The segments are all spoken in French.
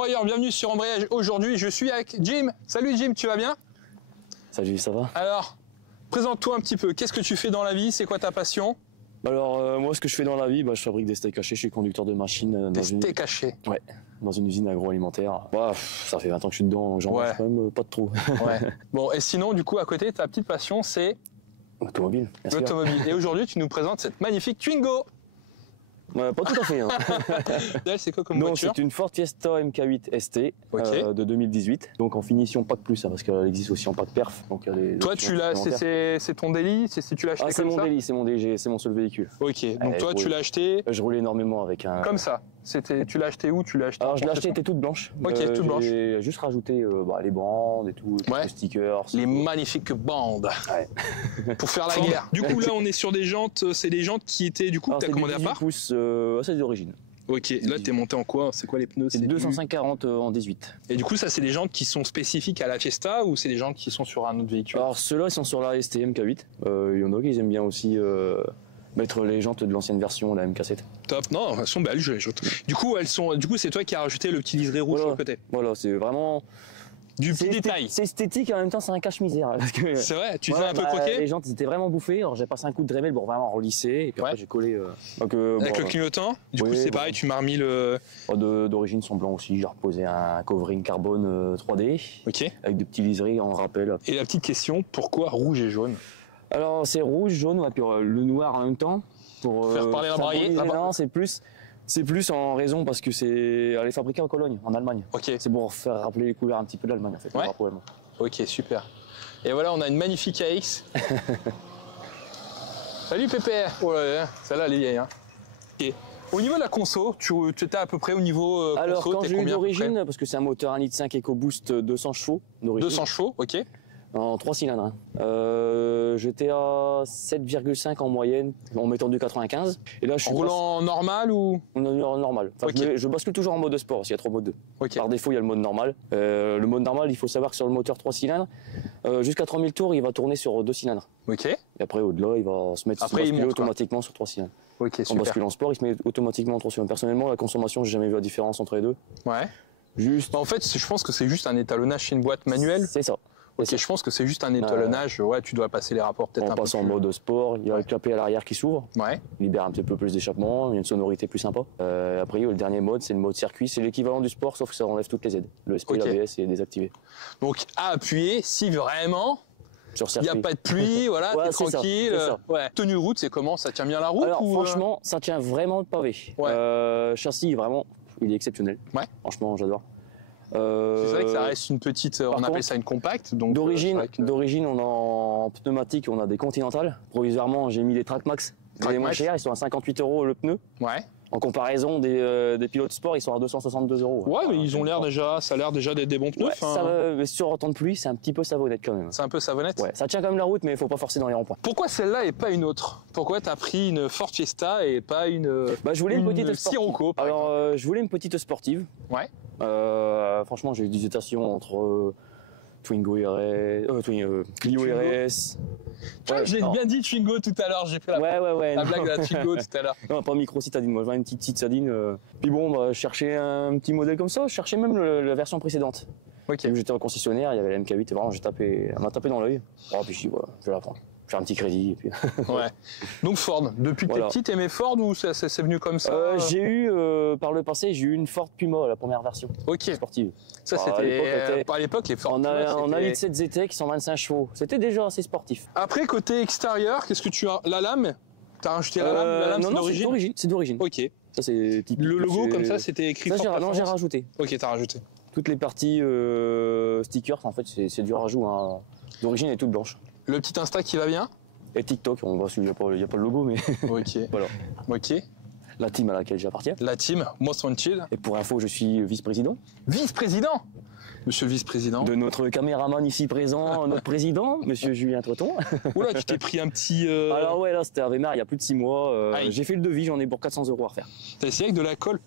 Embrayeur, bienvenue sur Embrayage. Aujourd'hui, je suis avec Jim. Salut Jim, tu vas bien? Salut, ça va? Alors, présente-toi un petit peu. Qu'est-ce que tu fais dans la vie? C'est quoi ta passion? Alors, moi, ce que je fais dans la vie, je fabrique des steaks hachés. Je suis conducteur de machine. Des steaks hachés? Ouais, dans une usine agroalimentaire. Bah, ça fait 20 ans que je suis dedans, j'en mange quand même pas de trop. Ouais. Bon, et sinon, du coup, à côté, ta petite passion, c'est l'automobile. L'automobile. Et aujourd'hui, tu nous présentes cette magnifique Twingo. Pas tout à fait. Hein. C'est quoi comme voiture? Non, c'est une Ford Fiesta MK8 ST de 2018. Donc en finition pack plus, hein, parce qu'elle existe aussi en pack perf. Donc, toi, tu l'as, c'est ton délit? Si tu l'as acheté comme ça? C'est mon délit, c'est mon DG, c'est mon seul véhicule. Ok, donc toi, tu l'as acheté? Je roulais énormément avec un... Comme ça? Tu l'as acheté où? Tu l'as acheté? Alors je l'ai acheté, elle était toute blanche. Ok, toute blanche. J'ai juste rajouté les bandes et tout, les stickers. Les magnifiques bandes. Ouais. Pour faire la guerre. Du coup, là, on est sur des jantes, c'est des jantes qui étaient, du coup, que tu as commandé à part? C'est d'origine. Ok, là, t'es monté en quoi? C'est quoi les pneus? C'est 205/40 en 18. Et du coup, ça, c'est des jantes qui sont spécifiques à la Fiesta ou c'est des jantes qui sont sur un autre véhicule? Alors, ceux-là, ils sont sur la ST MK8. Il y en a qui aiment bien aussi mettre les jantes de l'ancienne version, la MK7. Top, non, elles sont belles, je les jette. Du coup, c'est toi qui as rajouté le petit liseré rouge sur le côté. Voilà, c'est vraiment... Du petit détail. C'est esthétique et en même temps c'est un cache-misère. C'est vrai, tu fais un peu croquer? Les jantes étaient vraiment bouffées, alors j'ai passé un coup de Dremel pour vraiment relisser et puis après j'ai collé. Avec le clignotant? Du coup c'est pareil, tu m'as remis le... D'origine sont blancs aussi, j'ai reposé un covering carbone 3D. Ok. Avec des petits liserés en rappel. Et la petite question, pourquoi rouge et jaune? Alors c'est rouge, jaune, et puis le noir en même temps. Pour faire parler l'embrayé? Non, c'est plus en raison parce que elle est fabriquée en Cologne, en Allemagne. Ok. C'est pour faire rappeler les couleurs un petit peu de l'Allemagne en fait. Ouais. Ok, super. Et voilà, on a une magnifique AX. Salut Pépé. Oh là là, celle-là elle est vieille. Hein. Okay. Au niveau de la conso, tu étais à peu près au niveau Alors conso, quand j'ai eu d'origine, parce que c'est un moteur 1,5 litre EcoBoost 200 chevaux d'origine. 200 chevaux, ok. En 3 cylindres. Hein. J'étais à 7,5 en moyenne en mettant du 95. Et là, je suis roulant normal ou normal. Enfin, okay. Je bascule toujours en mode sport parce qu'il y a 3 modes. Okay. Par défaut, il y a le mode normal. Le mode normal, il faut savoir que sur le moteur 3 cylindres, jusqu'à 3000 tours, il va tourner sur 2 cylindres. Ok. Et après, au-delà, il va se mettre automatiquement sur 3 cylindres. Ok, super. En basculant en sport, il se met automatiquement en 3 cylindres. Personnellement, la consommation, j'ai jamais vu la différence entre les deux. Ouais. Juste. En fait, je pense que c'est juste un étalonnage chez une boîte manuelle. C'est ça. Ok, je pense que c'est juste un étalonnage. Ouais, tu dois passer les rapports peut-être un peu. En passant en mode sport, il y a le clapet à l'arrière qui s'ouvre. Ouais. Il libère un petit peu plus d'échappement, il y a une sonorité plus sympa. Après, le dernier mode, c'est le mode circuit. C'est l'équivalent du sport, sauf que ça enlève toutes les aides. Le SP, l'ABS est désactivé. Donc, à appuyer si vraiment il n'y a pas de pluie, voilà, t'es tranquille. Ouais. Tenue de route, c'est comment? Ça tient bien la route? Alors, franchement, ça tient vraiment le pavé. Ouais. Châssis, vraiment, il est exceptionnel. Ouais. Franchement, j'adore. C'est vrai que ça reste une petite, on appelle ça une compacte. D'origine, on a en pneumatique, on a des Continental. Provisoirement, j'ai mis les TrackMax. Les moins chers, ils sont à 58 € le pneu. Ouais. En comparaison des pilotes sport, ils sont à 262 €. Ouais, mais ils ont l'air déjà, ça a l'air déjà d'être des bons pneus. Ouais, mais sur temps de pluie, c'est un petit peu savonnette quand même. C'est un peu savonnette? Ouais, ça tient quand même la route, mais il faut pas forcer dans les ronds-points. Pourquoi celle-là et pas une autre? Pourquoi t'as pris une Ford Fiesta et pas une je voulais une petite Sirocco, alors, je voulais une petite sportive. Ouais. Franchement, j'ai eu des hésitations entre Twingo RS, Clio RS. Ouais, j'ai bien dit Twingo tout à l'heure, j'ai fait la blague de la Twingo tout à l'heure. Non, pas micro citadine, moi je veux une petite citadine. Puis bon, je cherchais un petit modèle comme ça, je cherchais même la version précédente. Ok. J'étais en concessionnaire, il y avait la MK8 et vraiment elle m'a tapé dans l'œil. Oh, puis je dis, ouais, je vais la prendre. Faire un petit crédit et puis... Ouais. Donc Ford, depuis que t'es petit, t'aimais Ford ou c'est venu comme ça? J'ai eu, par le passé, j'ai eu une Ford Puma, la première version. Ok. Sportive. Ça c'était... À l'époque, les Ford Puma, on a 7 ZT qui sont 25 chevaux. C'était déjà assez sportif. Après, côté extérieur, qu'est-ce que tu as? La lame? T'as rajouté la lame? La lame, non, c'est d'origine. Ok. Ça, c'est typique. Le logo, comme ça, c'était écrit Ford Performance? Non, j'ai rajouté. Ok, t'as rajouté. Toutes les parties stickers, en fait, c'est du rajout. Hein. D'origine, elle est toute blanche. Le petit Insta qui va bien? Et TikTok, il n'y a pas le logo, mais... Ok. Voilà. Ok. La team à laquelle j'appartiens. La team, Most Wanted. Et pour info, je suis vice-président. Vice-président? Monsieur le vice-président. De notre caméraman ici présent, notre président, monsieur Julien Treton. Oula, tu t'es pris un petit... Alors ouais, là, c'était à Weimar il y a plus de 6 mois. J'ai fait le devis, j'en ai pour 400 € à refaire. T'as essayé avec de la colle?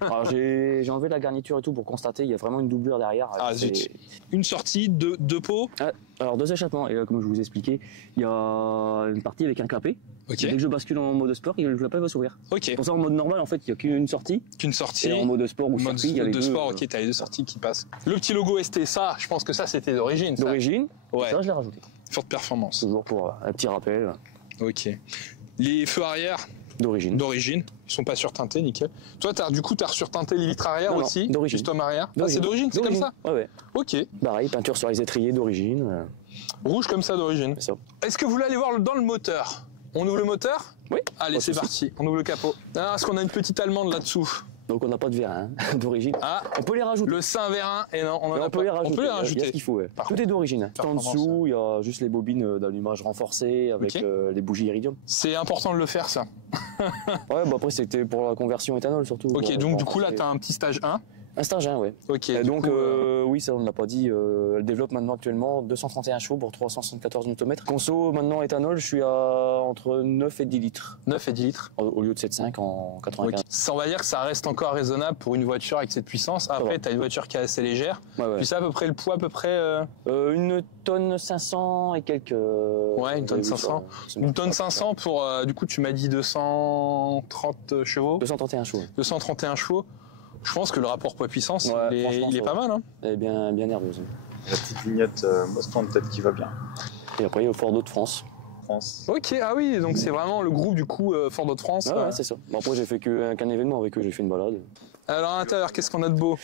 Alors j'ai enlevé la garniture et tout pour constater, il y a vraiment une doublure derrière. Ah zut. Une sortie, deux pots? Alors 2 échappements, et comme je vous ai expliqué, il y a une partie avec un clapet. Okay. Dès que je bascule en mode sport, le clapet va s'ouvrir. Ok. Pour ça, en mode normal, en fait, il n'y a qu'une sortie. Qu'une sortie. Et en mode sport ou circuit, il y a les deux. Sport, ok, t'as les 2 sorties qui passent. Le petit logo ST, ça, je pense que ça, c'était d'origine. D'origine. Ouais. Ça, je l'ai rajouté. Forte performance. Toujours pour un petit rappel. Ok. Les feux arrière. D'origine. D'origine. Ils sont pas surteintés, nickel. Toi, du coup, t'as surteinté les vitres arrière aussi. D'origine. Custom arrière. Ah, c'est d'origine, c'est comme ça. Ouais. Ok. Pareil, peinture sur les étriers d'origine. Rouge comme ça d'origine. C'est ça. Est-ce que vous voulez aller voir dans le moteur? On ouvre le moteur? Oui. Allez, c'est parti. On ouvre le capot. Ah, est-ce qu'on a une petite allemande là-dessous? Donc on n'a pas de vérin d'origine. Ah, on peut les rajouter. Le Saint-Vérin, et non, on peut les rajouter. On peut les rajouter. Il y a ce qu'il faut, ouais. Tout est d'origine. En dessous, il y a juste les bobines d'allumage renforcées avec les bougies iridium. C'est important de le faire, ça. Ouais, bah après c'était pour la conversion éthanol surtout. Ok, donc du coup là, tu as un petit stage 1. Un stage 1, ouais. Ok. Et donc, oui, ça on ne l'a pas dit, elle développe maintenant actuellement 231 chevaux pour 374 Nm. Conso, maintenant éthanol, je suis à entre 9 et 10 litres. 9 et 10 litres. Au lieu de 7,5 en 95. Okay. Ça, on va dire que ça reste encore raisonnable pour une voiture avec cette puissance. Après, tu as une voiture qui est assez légère. Ouais. Puis ça, à peu près le poids, à peu près. 1 tonne 500 et quelques. Ouais, 1 tonne 500. 1 tonne 500 pour. Du coup, tu m'as dit 230 chevaux. 231 chevaux. 231 chevaux. Je pense que le rapport poids-puissance, il est pas mal. Hein. Elle est bien nerveuse. La petite vignette Mustang peut-être qui va bien. Et après, il y a Ford de France. Ok, ah oui, donc c'est vraiment le groupe du coup Ford de France. Ouais, c'est ça. Bon, après, j'ai fait qu'un événement avec eux, j'ai fait une balade. Alors à l'intérieur, qu'est-ce qu'on a de beau?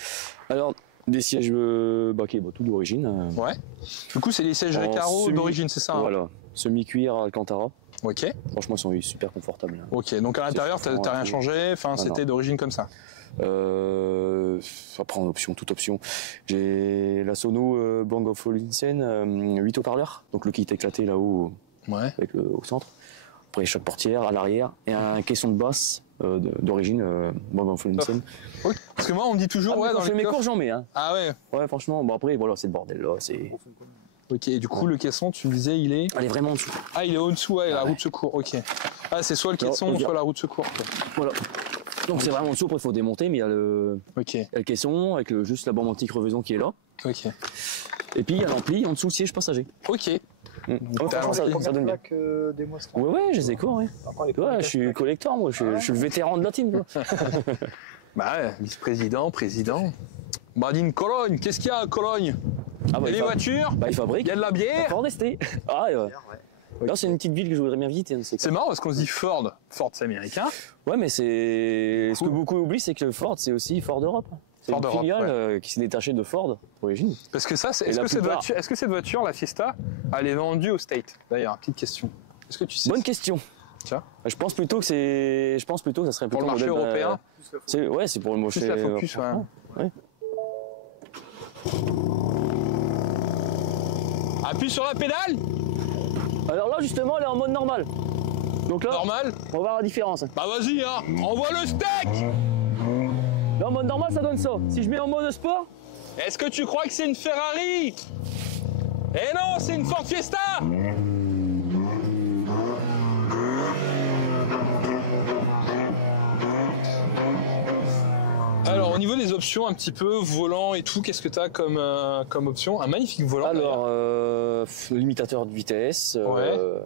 Alors, des sièges baquets, tout d'origine. Ouais. Du coup, c'est les sièges Recaro d'origine, c'est ça? Voilà. Semi-cuir Alcantara. Ok. Franchement, ils sont super confortables. Ok, donc à l'intérieur, t'as rien changé, enfin, c'était d'origine comme ça. Après en option, toute option. J'ai la Sono Bang & Olufsen 8 haut-parleurs, donc le kit éclaté là-haut avec au centre. Après choc portière à l'arrière et un caisson de basse d'origine Bang & Olufsen. Okay. Parce que moi on me dit toujours dans les mes cours j'en mets. Hein. Ah ouais. Ouais franchement, bon après voilà c'est le bordel là. Ok, et du coup le caisson tu me disais il est. Elle est vraiment en dessous. Ah il est en dessous, la roue de secours, ok. Ah c'est soit le caisson, soit la roue de secours. Voilà. Donc c'est vraiment en dessous, après il faut démonter, mais il y a le caisson avec juste la bombe anti-crevaison qui est là. Ok. Et puis il y a l'ampli en dessous le siège passager. Ok. Ça donne bien. Des Mustang. Ouais, je les ai cours, ouais. Je suis collector, moi, je suis le vétéran de la team. Bah ouais, vice-président, président. Badine Cologne, qu'est-ce qu'il y a à Cologne? Il y a des voitures, il fabrique. Il y a de la bière. Ford ST. Ah ouais. Là, c'est une petite ville que je voudrais bien visiter. C'est marrant parce qu'on se dit Ford. Ford, c'est américain. Ouais, mais c'est. Ce que beaucoup oublient, c'est que Ford, c'est aussi Ford Europe. C'est une filiale qui s'est détachée de Ford d'origine. Parce que ça, est-ce que cette voiture, la Fiesta, elle est vendue au State? D'ailleurs, petite question. Est-ce que tu sais? Bonne question. Tiens. Je pense plutôt que ça serait plutôt pour le marché européen. C'est pour le marché. Plus la Focus, ouais. Appuie sur la pédale. Alors là, justement, elle est en mode normal. Donc là, normal. On va voir la différence. Bah vas-y, hein, envoie le steak. Là, en mode normal, ça donne ça. Si je mets en mode sport. Est-ce que tu crois que c'est une Ferrari? Eh non, c'est une Ford Fiesta. Alors au niveau des options un petit peu, volant et tout, qu'est-ce que tu as comme option? Un magnifique volant. Alors limitateur de vitesse,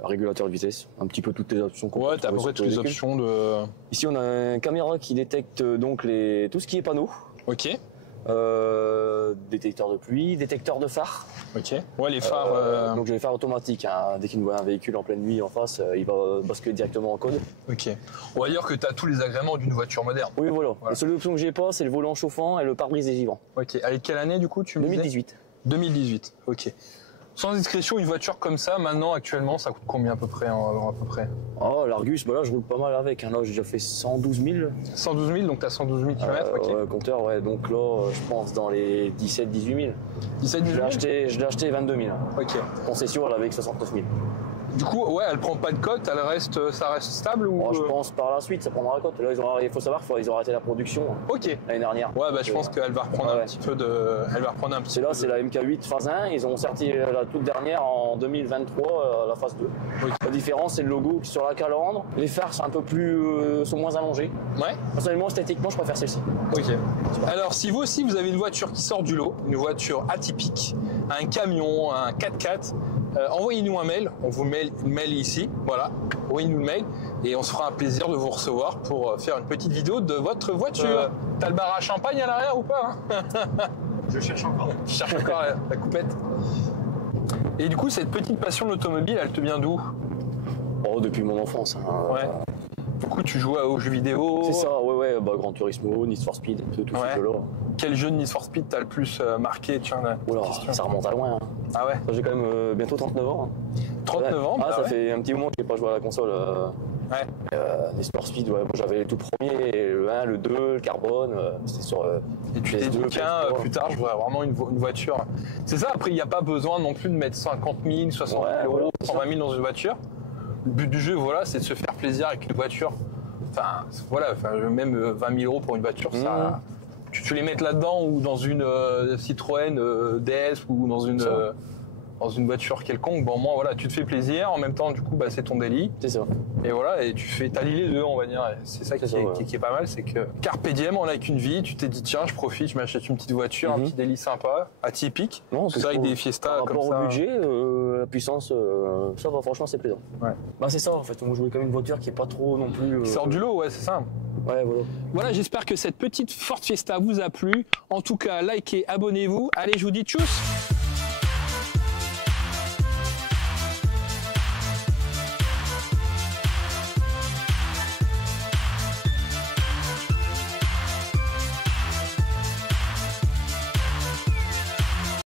régulateur de vitesse, un petit peu toutes les options qu'on peut t'as à peu près toutes les options de... Ici on a une caméra qui détecte donc tout ce qui est panneau. Ok. Détecteur de pluie, détecteur de phare. Ok. Ouais, les phares. Donc j'ai les phares automatiques. Hein. Dès qu'il voit un véhicule en pleine nuit en face, il va basculer directement en code. Ok. On va dire que tu as tous les agréments d'une voiture moderne. Oui, voilà. La seule option que j'ai pas, c'est le volant chauffant et le pare-brise dégivrant. Ok. Allez, quelle année du coup tu me 2018. 2018. Ok. Sans discrétion, une voiture comme ça, maintenant, actuellement, ça coûte combien à peu près? Oh, l'Argus, là, je roule pas mal avec. Hein. Là, j'ai déjà fait 112 000. 112 000, donc t'as 112 000 km, ok. Compteur, ouais. Donc là, je pense dans les 17 18 000. 17 18 000 Je l'ai acheté 22 000. Ok. Concession, elle avait 69 000. Du coup, ouais, elle prend pas de cote, ça reste stable ou... Je pense par la suite, ça prendra la cote. Là, il faut savoir qu'ils ont arrêté la production l'année dernière. Ouais, bah, je pense qu'elle va reprendre un petit peu de... Elle va reprendre un petit peu. Là, c'est la MK8 phase 1. Ils ont sorti la toute dernière en 2023, la phase 2. Okay. La différence, c'est le logo qui est sur la calandre. Les phares sont un peu plus... sont moins allongés. Ouais. Personnellement, esthétiquement, je préfère celle-ci. Ok. Alors, si vous aussi, vous avez une voiture qui sort du lot, une voiture atypique, un camion, un 4x4, envoyez-nous un mail, on vous met le mail ici, voilà, envoyez-nous le mail et on se fera un plaisir de vous recevoir pour faire une petite vidéo de votre voiture. T'as le bar à champagne à l'arrière ou pas Je cherche encore. Tu cherches encore la coupette. Et du coup, cette petite passion de l'automobile, elle te vient d'où? Depuis mon enfance. Ouais. Du coup, tu joues aux jeux vidéo? C'est ça, ouais, Gran Turismo, Need for Speed, tout ce jeu-là. Quel jeu de Need for Speed t'as le plus marqué? Tiens, ça remonte à loin. Ah ouais? J'ai quand même bientôt 39 ans. 39 ans? Ça fait un petit moment que j'ai pas joué à la console. Need for Speed, moi j'avais les tout premiers, le 1, le 2, le Carbone, c'était sur et tu t'es dit, tiens, plus tard, je voudrais vraiment une voiture. C'est ça, après, il n'y a pas besoin non plus de mettre 50 000, 60 000 euros, 120 000 dans une voiture. Le but du jeu, voilà, c'est de se faire plaisir avec une voiture. Même 20 000 euros pour une voiture, ça, tu les mets là-dedans ou dans une Citroën DS ou dans une voiture quelconque, bon, au moins, voilà, tu te fais plaisir, en même temps, du coup, c'est ton délit. C'est ça. Et voilà, et t'as lié les deux, on va dire. Et c'est ça qui est pas mal, c'est que Carpe diem, on n'a qu'une vie, tu t'es dit, tiens, je profite, je m'achète une petite voiture, un petit délit sympa, atypique. C'est vrai que des Fiesta comme ça. Par rapport au budget, la puissance, ça va, franchement, c'est plaisant. Ouais. C'est ça, en fait, on jouait comme une voiture qui est pas trop non plus. Qui sort du lot, ouais, c'est ça. Ouais, voilà. Voilà, j'espère que cette petite Ford Fiesta vous a plu. En tout cas, likez, abonnez-vous. Allez, je vous dis tchuss!